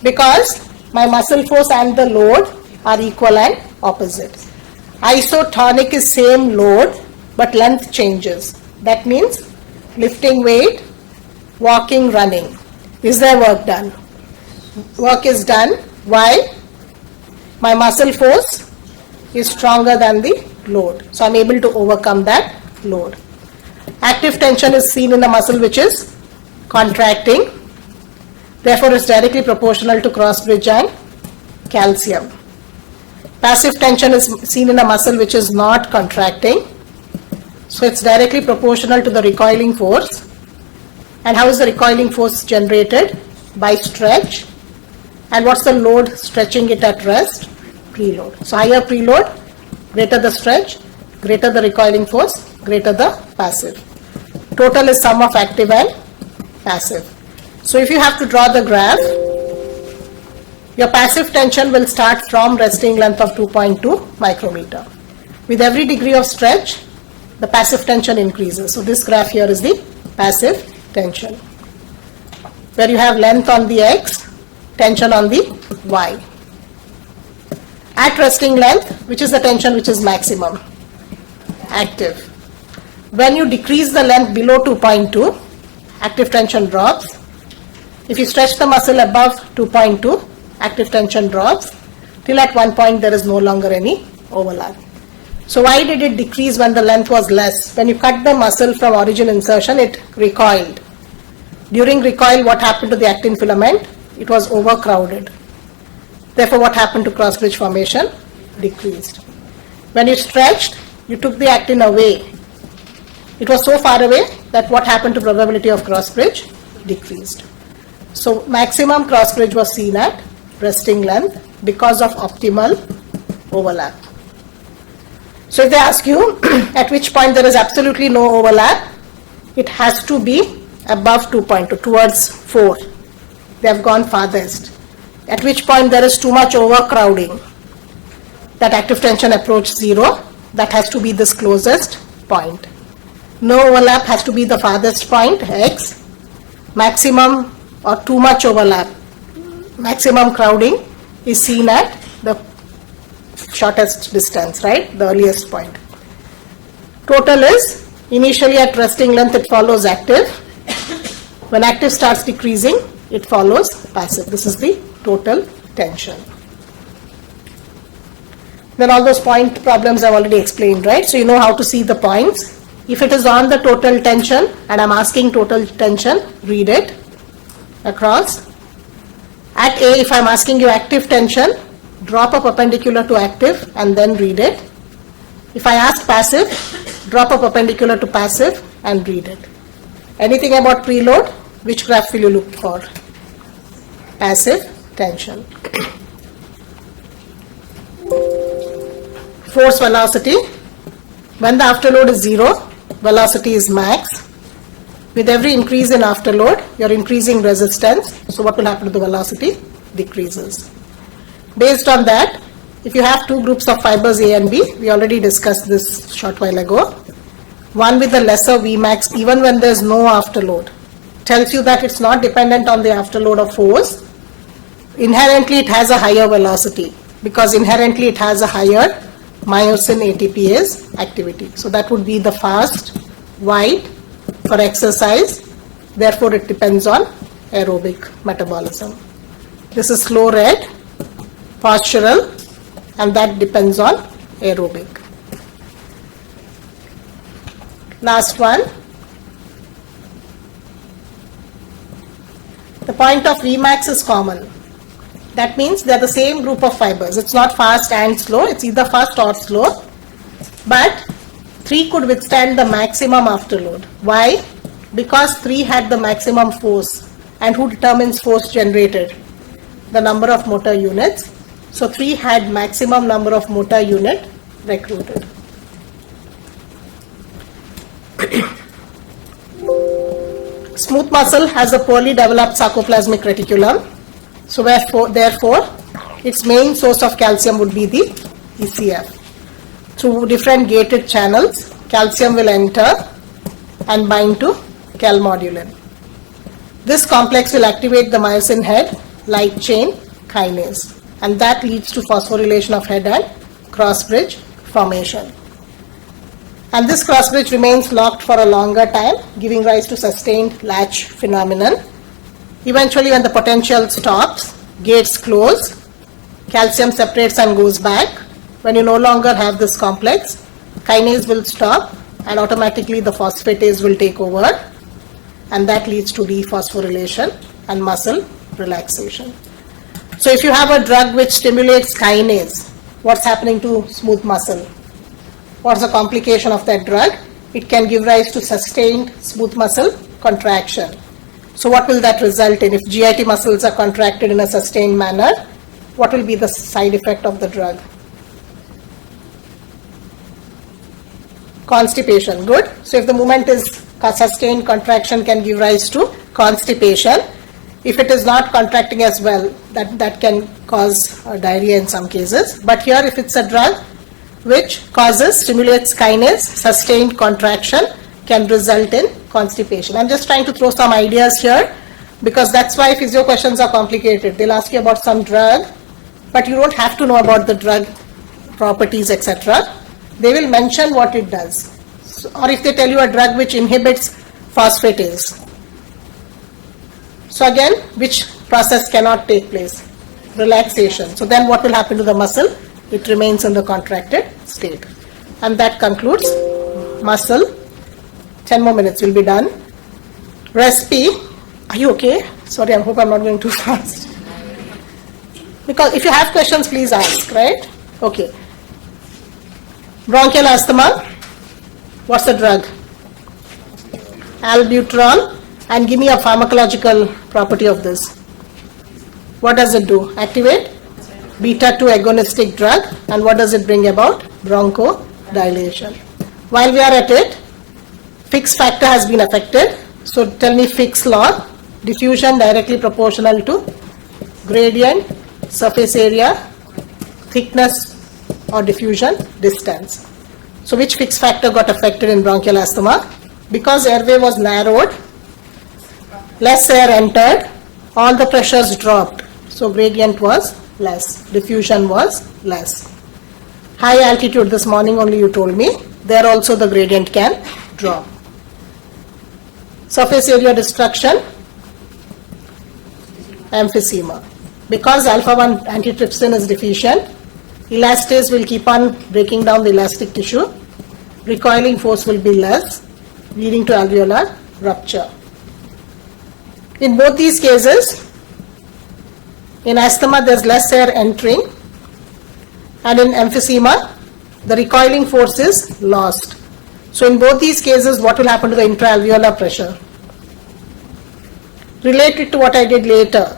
Because my muscle force and the load are equal and opposite. Isotonic is same load, but length changes. That means lifting weight, walking, running. Is there work done? Work is done. Why? My muscle force is stronger than the load. So I'm able to overcome that load. Active tension is seen in a muscle which is contracting. Therefore, it's directly proportional to cross bridge and calcium. Passive tension is seen in a muscle which is not contracting. So it's directly proportional to the recoiling force. And how is the recoiling force generated? By stretch. And what's the load stretching it at rest? Preload. So higher preload, greater the stretch, greater the recoiling force, greater the passive. Total is sum of active and passive. So if you have to draw the graph, your passive tension will start from resting length of 2.2 micrometer. With every degree of stretch, the passive tension increases. So this graph here is the passive tension, where you have length on the x, tension on the y. At resting length, which is the tension which is maximum? Active. When you decrease the length below 2.2, active tension drops. If you stretch the muscle above 2.2, active tension drops. Till at one point there is no longer any overlap. So why did it decrease when the length was less? When you cut the muscle from origin insertion, it recoiled. During recoil, what happened to the actin filament? It was overcrowded. Therefore, what happened to cross bridge formation? Decreased. When you stretched, you took the actin away. It was so far away that what happened to probability of cross bridge? Decreased. So maximum cross bridge was seen at resting length because of optimal overlap. So if they ask you at which point there is absolutely no overlap, it has to be above 2.2, towards 4. They have gone farthest. At which point there is too much overcrowding, that active tension approach 0, that has to be this closest point. No overlap has to be the farthest point, x. Maximum or too much overlap, maximum crowding is seen at the shortest distance, right? The earliest point. Total is initially at resting length it follows active. When active starts decreasing, it follows passive. This is the total tension. Then all those point problems I've already explained, right? So you know how to see the points. If it is on the total tension and I'm asking total tension, read it across. At A, if I'm asking you active tension, drop a perpendicular to active and then read it. If I ask passive, drop a perpendicular to passive and read it. Anything about preload, which graph will you look for? Passive tension. Force velocity. When the afterload is 0, velocity is max. With every increase in afterload, you're increasing resistance. So what will happen to the velocity? Decreases. Based on that, if you have two groups of fibers A and B, we already discussed this short while ago. One with the lesser Vmax, even when there's no afterload, tells you that it's not dependent on the afterload of force. Inherently, it has a higher velocity because inherently it has a higher myosin ATPase activity. So that would be the fast, white for exercise. Therefore, it depends on aerobic metabolism. This is slow red, postural, and that depends on aerobic. Last one. The point of Vmax is common. That means they are the same group of fibers. It's not fast and slow. It's either fast or slow. But 3 could withstand the maximum afterload. Why? because 3 had the maximum force, and who determines force generated? The number of motor units. So 3 had maximum number of motor unit recruited. Smooth muscle has a poorly developed sarcoplasmic reticulum. So therefore, its main source of calcium would be the ECF. Through different gated channels, calcium will enter and bind to calmodulin. This complex will activate the myosin head light chain kinase, and that leads to phosphorylation of head and cross bridge formation. And this cross bridge remains locked for a longer time, giving rise to sustained latch phenomenon. Eventually, when the potential stops, gates close, calcium separates and goes back. When you no longer have this complex, kinase will stop and automatically the phosphatase will take over, and that leads to dephosphorylation and muscle relaxation. So if you have a drug which stimulates kinase, what's happening to smooth muscle? What's the complication of that drug? It can give rise to sustained smooth muscle contraction. So what will that result in? If GIT muscles are contracted in a sustained manner, what will be the side effect of the drug? Constipation. Good. So if the movement is sustained contraction can give rise to constipation. If it is not contracting as well, that can cause diarrhea in some cases. But here if it's a drug which stimulates kinase, sustained contraction can result in constipation. I'm just trying to throw some ideas here because that's why physio questions are complicated. They'll ask you about some drug, but you don't have to know about the drug properties, etc. They will mention what it does. So, or if they tell you a drug which inhibits phosphatase. So again, which process cannot take place? Relaxation. So then what will happen to the muscle? It remains in the contracted state. And that concludes muscle. 10 more minutes will be done. Respi. Are you okay? Sorry, I hope I'm not going too fast. Because if you have questions, please ask, right? Okay. Bronchial asthma. What's the drug? Albuterol. And give me a pharmacological property of this. What does it do? Activate beta 2 agonistic drug. And what does it bring about? Bronchodilation. While we are at it, Fick's factor has been affected. So tell me Fick's law. Diffusion directly proportional to gradient, surface area, thickness or diffusion distance. So which Fick's factor got affected in bronchial asthma? Because airway was narrowed, less air entered, all the pressures dropped. So gradient was less, diffusion was less. High altitude, this morning only you told me, there also the gradient can drop. Surface area destruction, emphysema. Because alpha-1 antitrypsin is deficient, elastase will keep on breaking down the elastic tissue, recoiling force will be less, leading to alveolar rupture. In both these cases, in asthma there's less air entering, and in emphysema the recoiling force is lost. So in both these cases, what will happen to the intraalveolar pressure? Related to what I did later.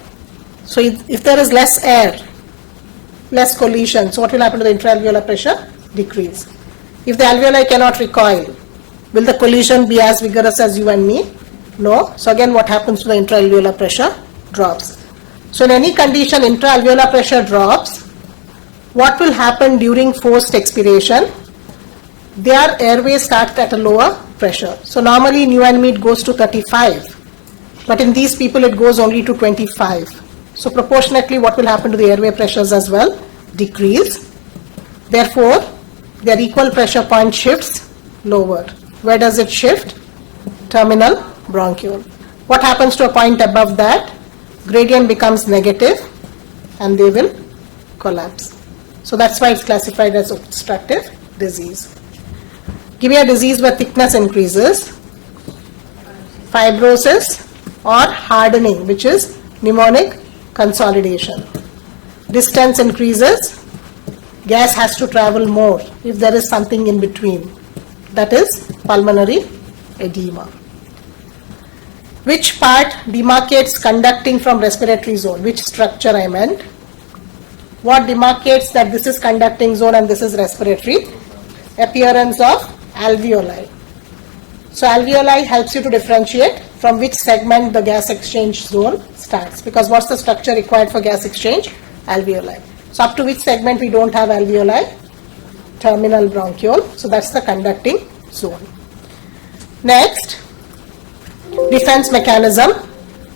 So if there is less air, less collision, so what will happen to the intraalveolar pressure? Decrease. If the alveoli cannot recoil, will the collision be as vigorous as you and me? No. So again, what happens to the intraalveolar pressure? Drops. So in any condition, intraalveolar pressure drops. What will happen during forced expiration? Their airway starts at a lower pressure. So normally in you and me it goes to 35. But in these people it goes only to 25. So proportionately what will happen to the airway pressures as well? Decrease. Therefore, their equal pressure point shifts lower. Where does it shift? Terminal bronchiole. What happens to a point above that? Gradient becomes negative and they will collapse. So that's why it's classified as obstructive disease. Give me a disease where thickness increases. Fibrosis or hardening, which is pneumonic consolidation. Distance increases. Gas has to travel more if there is something in between. That is pulmonary edema. Which part demarcates conducting from respiratory zone? Which structure I meant? What demarcates that this is conducting zone and this is respiratory? Appearance of alveoli. So alveoli helps you to differentiate from which segment the gas exchange zone starts. Because what's the structure required for gas exchange? Alveoli. So up to which segment we don't have alveoli? Terminal bronchiole. So that's the conducting zone. Next, defense mechanism.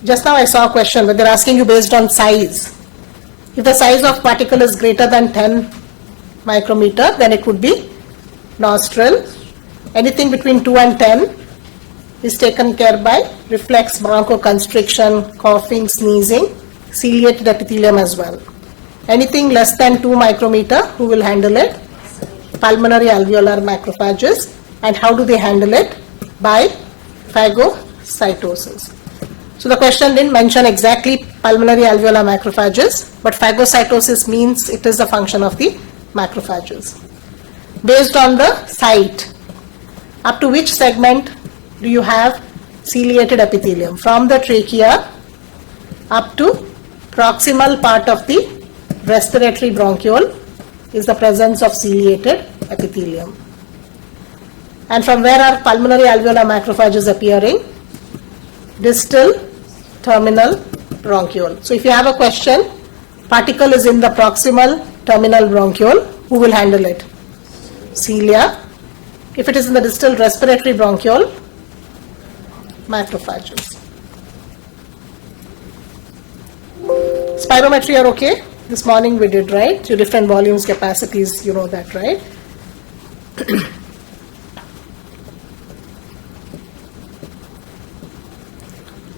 Just now I saw a question where they're asking you based on size. If the size of particle is greater than 10 micrometer, then it would be nostril. Anything between 2 and 10 is taken care by reflex bronchoconstriction, coughing, sneezing, ciliated epithelium as well. Anything less than 2 micrometer, who will handle it? Pulmonary alveolar macrophages. And how do they handle it? By phagocytosis. So the question didn't mention exactly pulmonary alveolar macrophages, but phagocytosis means it is a function of the macrophages. Based on the site, up to which segment do you have ciliated epithelium? From the trachea up to proximal part of the respiratory bronchiole is the presence of ciliated epithelium. And from where are pulmonary alveolar macrophages appearing? Distal terminal bronchiole. So if you have a question, particle is in the proximal terminal bronchiole, who will handle it? Cilia. If it is in the distal respiratory bronchiole, macrophages. Spirometry are okay? This morning we did, right? Two different volumes, capacities, you know that, right?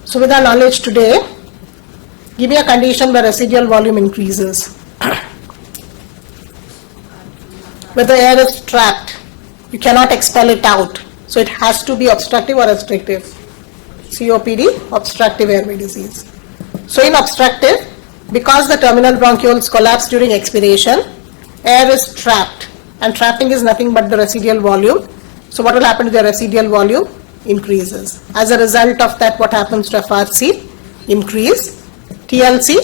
So with our knowledge today, give me a condition where residual volume increases. Where the air is trapped, you cannot expel it out. So it has to be obstructive or restrictive. COPD, obstructive airway disease. So in obstructive, because the terminal bronchioles collapse during expiration, air is trapped. And trapping is nothing but the residual volume. So what will happen to the residual volume? Increases. As a result of that, what happens to FRC? Increase. TLC?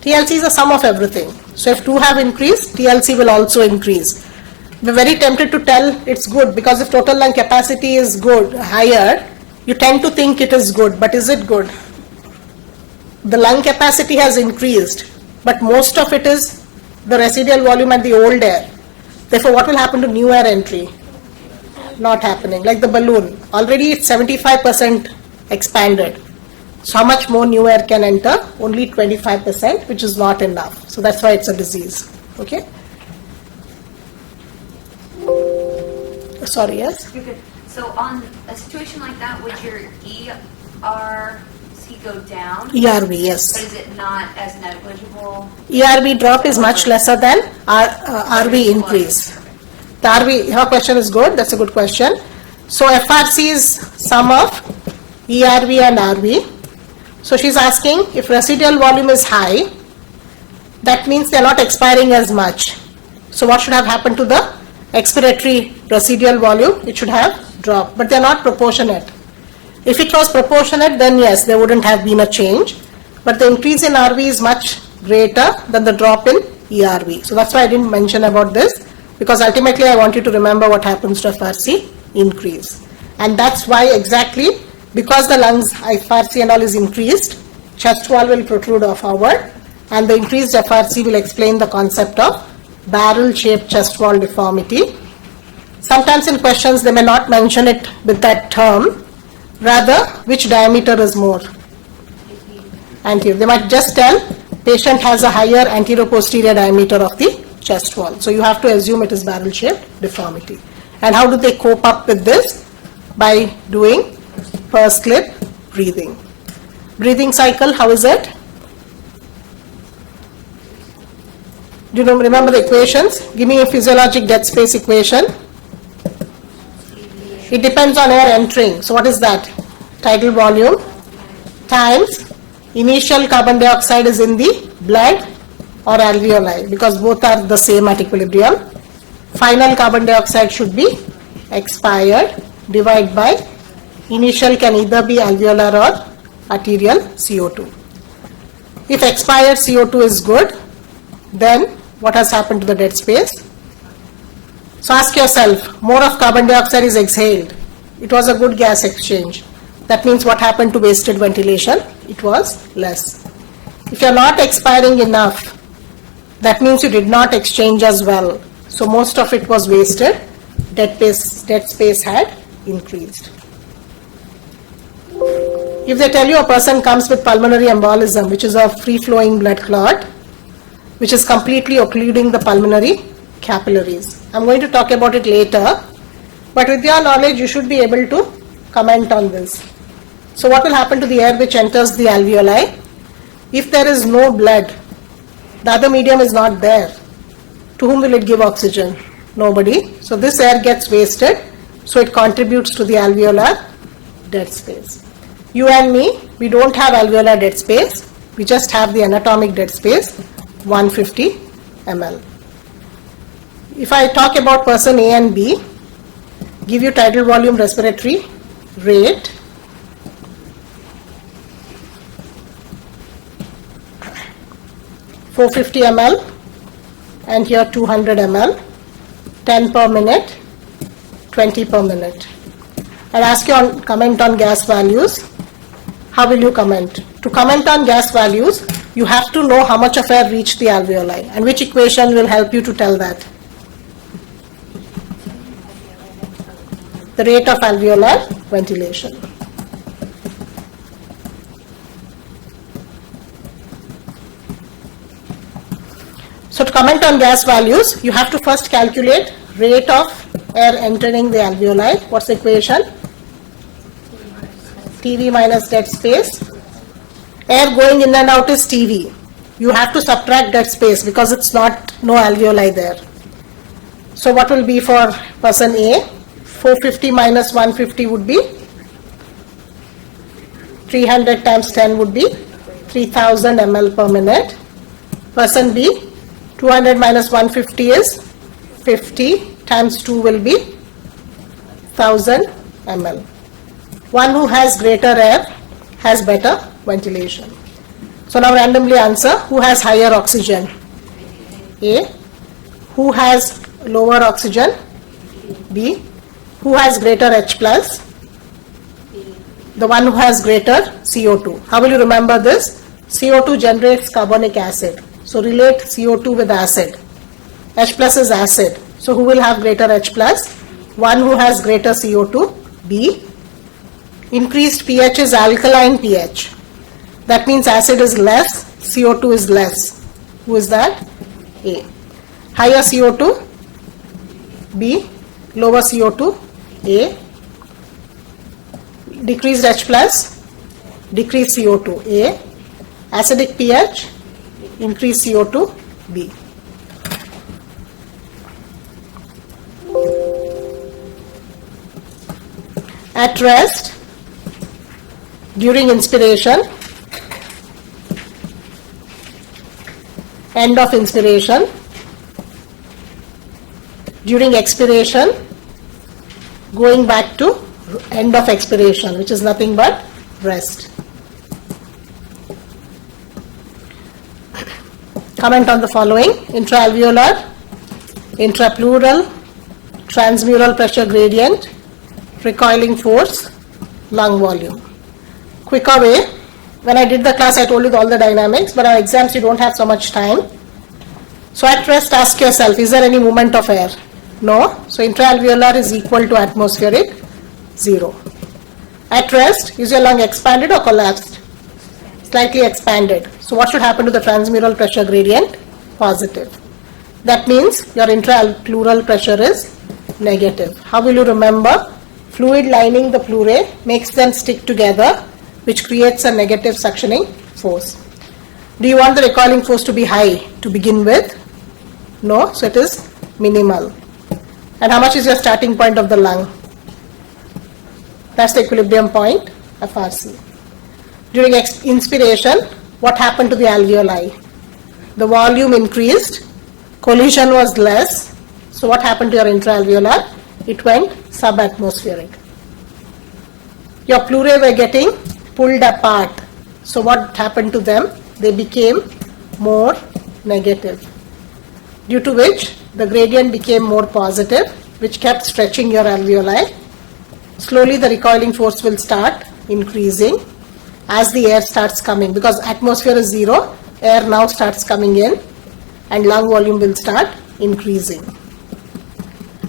TLC is a sum of everything. So if two have increased, TLC will also increase. We're very tempted to tell it's good because if total lung capacity is good, higher, you tend to think it is good. But is it good? The lung capacity has increased, but most of it is the residual volume and the old air. Therefore, what will happen to new air entry? Not happening. Like the balloon, already it's 75% expanded. So how much more new air can enter? Only 25%, which is not enough. So that's why it's a disease. Okay? Sorry, yes? You're good. So on a situation like that, would your ERC go down? ERV, yes. But is it not as negligible? ERV drop is much lesser than RV increase. The RV, her question is good. That's a good question. So FRC is sum of ERV and RV. So she's asking if residual volume is high, that means they're not expiring as much. So what should have happened to the expiratory residual volume? It should have dropped, but they're not proportionate. If it was proportionate, then yes, there wouldn't have been a change. But the increase in RV is much greater than the drop in ERV. So that's why I didn't mention about this, because ultimately I want you to remember what happens to FRC increase. And that's why exactly, because the lungs FRC and all is increased, chest wall will protrude forward, and the increased FRC will explain the concept of barrel-shaped chest wall deformity. Sometimes in questions they may not mention it with that term, rather which diameter is more? Anterior. They might just tell patient has a higher anterior-posterior diameter of the chest wall. So you have to assume it is barrel-shaped deformity. And how do they cope up with this? By doing pursed lip breathing. Breathing cycle, how is it? Do you remember the equations? Give me a physiologic dead space equation. It depends on air entering. So what is that? Tidal volume times initial carbon dioxide is in the blood or alveoli, because both are the same at equilibrium. Final carbon dioxide should be expired, divided by Initial can either be alveolar or arterial CO2. If expired CO2 is good, then what has happened to the dead space? So ask yourself, more of carbon dioxide is exhaled. It was a good gas exchange. That means what happened to wasted ventilation? It was less. If you are not expiring enough, that means you did not exchange as well. So most of it was wasted. Dead space had increased. If they tell you a person comes with pulmonary embolism, which is a free-flowing blood clot, which is completely occluding the pulmonary capillaries. I'm going to talk about it later, but with your knowledge, you should be able to comment on this. So what will happen to the air which enters the alveoli? If there is no blood, the other medium is not there, to whom will it give oxygen? Nobody. So this air gets wasted, so it contributes to the alveolar dead space. You and me, we don't have alveolar dead space, we just have the anatomic dead space, 150 ml. If I talk about person A and B, give you tidal volume respiratory rate, (450 ml) and here 200 ml, 10 per minute, 20 per minute. I'll ask you on comment on gas values. How will you comment? To comment on gas values, you have to know how much of air reached the alveoli, and which equation will help you to tell that. The rate of alveolar ventilation. So to comment on gas values, you have to first calculate rate of air entering the alveoli. What's the equation? TV minus dead space. Air going in and out is TV. You have to subtract dead space because it's not no alveoli there. So what will be for person A? 450 minus 150 would be 300 times 10 would be 3000 ml per minute. Person B, 200 minus 150 is 50 times 2 will be 1000 ml. One who has greater air has better ventilation. So now randomly answer, who has higher oxygen? A. Who has lower oxygen? B. Who has greater H plus? The one who has greater CO2. How will you remember this? CO2 generates carbonic acid. So relate CO2 with acid. H plus is acid. So who will have greater H plus? One who has greater CO2. B. Increased pH is alkaline pH. That means acid is less, CO2 is less. Who is that? A. Higher CO2? B. Lower CO2? A. Decreased H plus? Decreased CO2? A. Acidic pH? Increased CO2? B. At rest, during inspiration, end of inspiration, during expiration, going back to end of expiration, which is nothing but rest. Comment on the following: intraalveolar, intrapleural, transmural pressure gradient, recoiling force, lung volume. Quicker way, when I did the class I told you all the dynamics, but our exams you don't have so much time. So at rest ask yourself, is there any movement of air? No. So intraalveolar is equal to atmospheric, 0. At rest, is your lung expanded or collapsed? Slightly expanded. So what should happen to the transmural pressure gradient? Positive. That means your intrapleural pressure is negative. How will you remember? Fluid lining the pleurae makes them stick together, which creates a negative suctioning force. Do you want the recoiling force to be high to begin with? No, so it is minimal. And how much is your starting point of the lung? That's the equilibrium point, FRC. During inspiration, what happened to the alveoli? The volume increased, collision was less, so what happened to your intraalveolar? It went subatmospheric. your pleurae were getting pulled apart. So what happened to them? They became more negative, due to which the gradient became more positive, which kept stretching your alveoli. Slowly the recoiling force will start increasing as the air starts coming, because atmosphere is zero, air now starts coming in and lung volume will start increasing.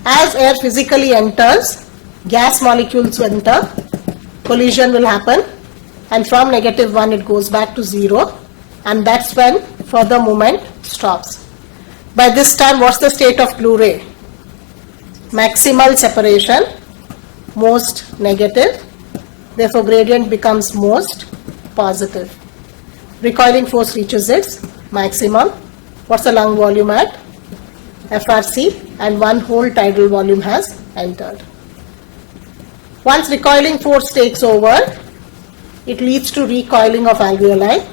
As air physically enters, gas molecules enter, collision will happen, and from -1 it goes back to 0, and that's when further movement stops. By this time, what's the state of pleurae? Maximal separation, most negative, therefore gradient becomes most positive. Recoiling force reaches its maximum. What's the lung volume at? FRC, and one whole tidal volume has entered. Once recoiling force takes over, it leads to recoiling of alveoli.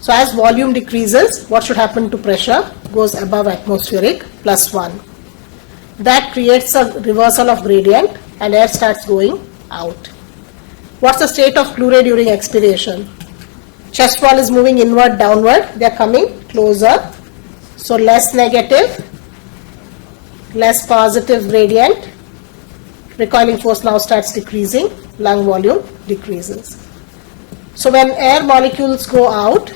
So as volume decreases, what should happen to pressure? Goes above atmospheric +1. That creates a reversal of gradient and air starts going out. What's the state of pleurae during expiration? Chest wall is moving inward, downward. They are coming closer. So less negative, less positive gradient. Recoiling force now starts decreasing. Lung volume decreases. So when air molecules go out,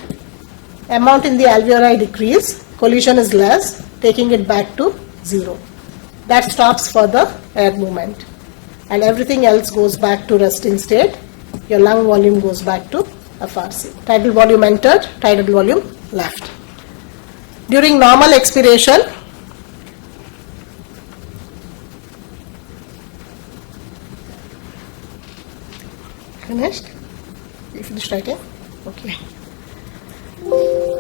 amount in the alveoli decrease, collision is less, taking it back to 0. That stops further air movement. And everything else goes back to resting state. Your lung volume goes back to FRC. Tidal volume entered, tidal volume left. During normal expiration, finished? You finished writing? Okay.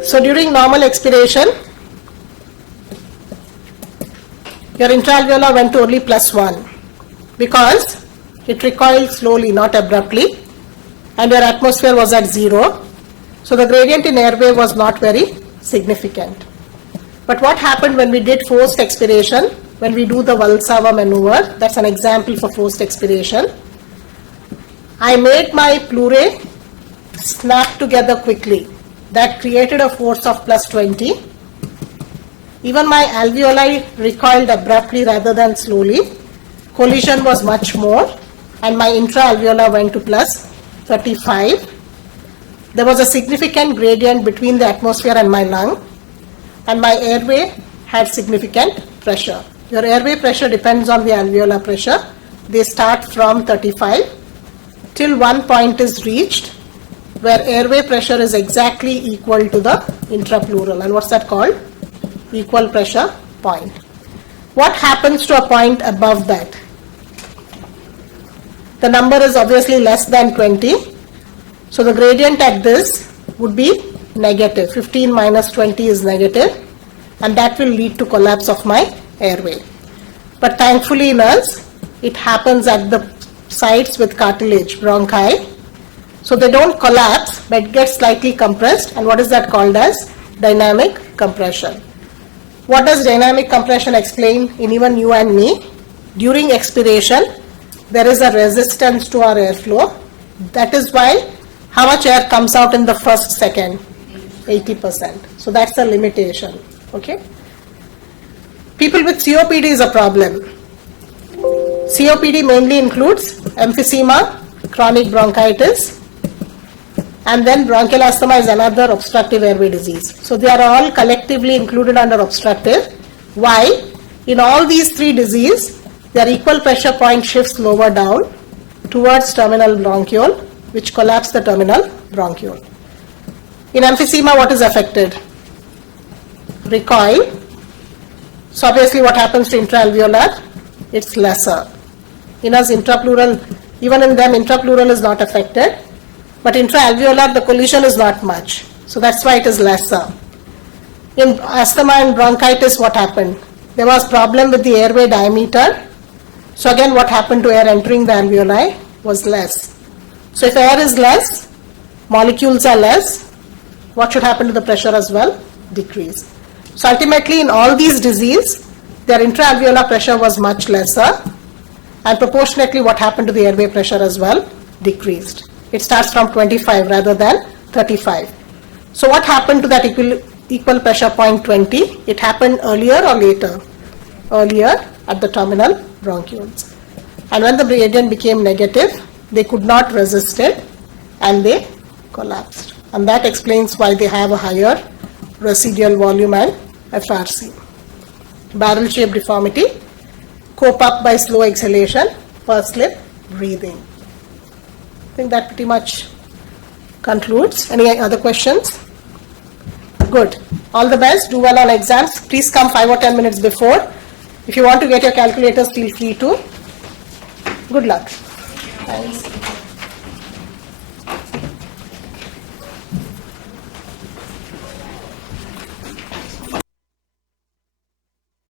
So during normal expiration, your intraalveolar went to only +1 because it recoiled slowly, not abruptly, and your atmosphere was at 0. So the gradient in airway was not very significant. But what happened when we did forced expiration, when we do the Valsalva maneuver, that's an example for forced expiration. I made my pleurae snap together quickly. That created a force of +20. Even my alveoli recoiled abruptly rather than slowly. Collision was much more, and my intraalveolar went to +35. There was a significant gradient between the atmosphere and my lung, and my airway had significant pressure. Your airway pressure depends on the alveolar pressure. They start from 35 till one point is reached where airway pressure is exactly equal to the intrapleural. And what's that called? Equal pressure point. What happens to a point above that? The number is obviously less than 20. So the gradient at this would be negative. 15 minus 20 is negative, and that will lead to collapse of my airway. But thankfully in us, it happens at the sites with cartilage, bronchi. So they don't collapse, but get slightly compressed. And what is that called as? Dynamic compression. What does dynamic compression explain in even you and me? During expiration, there is a resistance to our airflow. That is why how much air comes out in the first second? 80%. So that's the limitation. Okay. People with COPD is a problem. COPD mainly includes emphysema, chronic bronchitis, and then bronchial asthma is another obstructive airway disease. So they are all collectively included under obstructive. Why? In all these three diseases, their equal pressure point shifts lower down towards terminal bronchiole, which collapse the terminal bronchiole. In emphysema, what is affected? Recoil. So obviously what happens to intraalveolar? It's lesser. In us intrapleural, even in them intrapleural is not affected, but intraalveolar the collision is not much. So that's why it is lesser. In asthma and bronchitis, what happened? There was problem with the airway diameter. So again, what happened to air entering the alveoli was less. So if air is less, molecules are less, what should happen to the pressure as well? Decrease. So ultimately in all these diseases, their intraalveolar pressure was much lesser, and proportionately what happened to the airway pressure as well? decreased. It starts from 25 rather than 35. So what happened to that equal pressure point 20? It happened earlier or later? Earlier at the terminal bronchioles. And when the gradient became negative, they could not resist it and they collapsed. And that explains why they have a higher residual volume and FRC. Barrel-shaped deformity, cope up by slow exhalation, pursed lip breathing. I think that pretty much concludes. Any other questions? Good. All the best. Do well on exams. Please come 5 or 10 minutes before. If you want to get your calculators, feel free to. Good luck. Thanks.